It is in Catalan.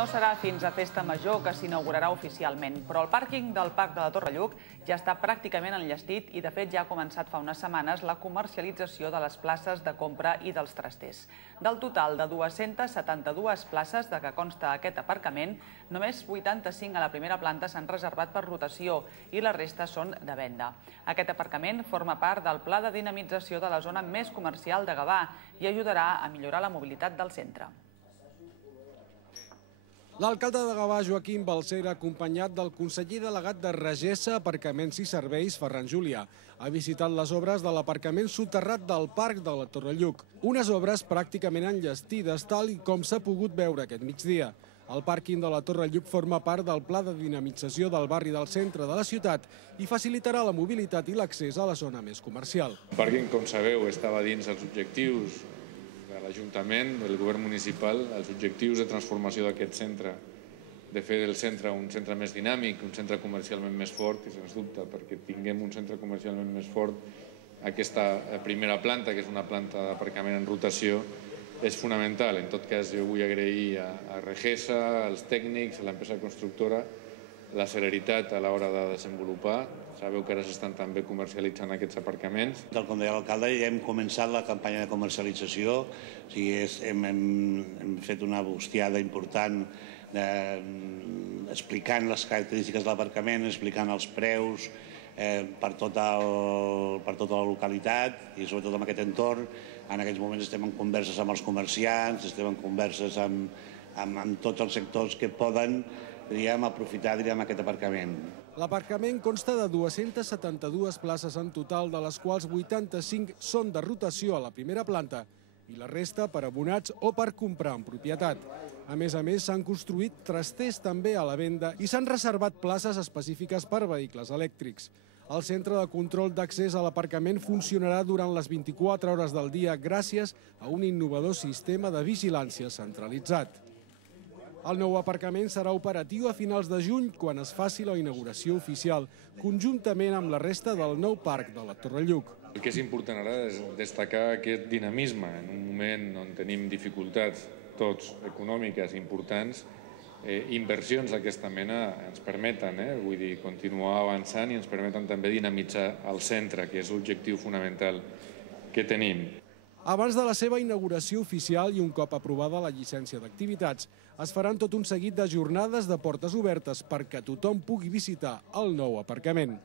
no serà fins a Festa Major que s'inaugurarà oficialment, però el pàrquing del Parc de la Torre Lluc ja està pràcticament enllestit i, de fet, ja ha començat fa unes setmanes la comercialització de les places de compra i dels trasters. Del total de 272 places de què consta aquest aparcament, només 85 a la primera planta s'han reservat per rotació i la resta són de venda. Aquest aparcament forma part del pla de dinamització de la zona més comercial de Gavà i ajudarà a millorar la mobilitat del centre. L'alcalde de Gavà, Joaquim Balcera, acompanyat del conseller delegat de Regesa, Aparcaments i Serveis, Ferran Julià, ha visitat les obres de l'aparcament soterrat del Parc de la Torre Lluc. Unes obres pràcticament enllestides, tal com s'ha pogut veure aquest migdia. El pàrquing de la Torre Lluc forma part del pla de dinamització del barri del centre de la ciutat i facilitarà la mobilitat i l'accés a la zona més comercial. El pàrquing, com sabeu, estava dins els objectius de l'Ajuntament, del govern municipal, els objectius de transformació d'aquest centre, de fer del centre un centre més dinàmic, un centre comercialment més fort, i sens dubte, perquè tinguem un centre comercialment més fort, aquesta primera planta, que és una planta d'aparcament en rotació, és fonamental. En tot cas, jo vull agrair a Regesa, als tècnics, a l'empresa constructora, la celeritat a l'hora de desenvolupar. Sabeu que ara s'estan també comercialitzant aquests aparcaments. Tal com deia l'alcalde, ja hem començat la campanya de comercialització. Hem fet una bustiada important explicant les característiques de l'aparcament, explicant els preus per tota la localitat i sobretot en aquest entorn. En aquests moments estem en converses amb els comerciants, estem en converses amb tots els sectors que poden aprofitar aquest aparcament. L'aparcament consta de 272 places en total, de les quals 85 són de rotació a la primera planta i la resta per abonats o per comprar en propietat. A més, s'han construït trasters també a la venda i s'han reservat places específiques per vehicles elèctrics. El centre de control d'accés a l'aparcament funcionarà durant les 24 hores del dia gràcies a un innovador sistema de vigilància centralitzat. El nou aparcament serà operatiu a finals de juny, quan es faci la inauguració oficial, conjuntament amb la resta del nou parc de la Torre Lluc. El que és important ara és destacar aquest dinamisme. En un moment on tenim dificultats, tots econòmiques importants, inversions d'aquesta mena ens permeten continuar avançant i ens permeten també dinamitzar el centre, que és l'objectiu fonamental que tenim. Abans de la seva inauguració oficial i un cop aprovada la llicència d'activitats, es faran tot un seguit de jornades de portes obertes perquè tothom pugui visitar el nou aparcament.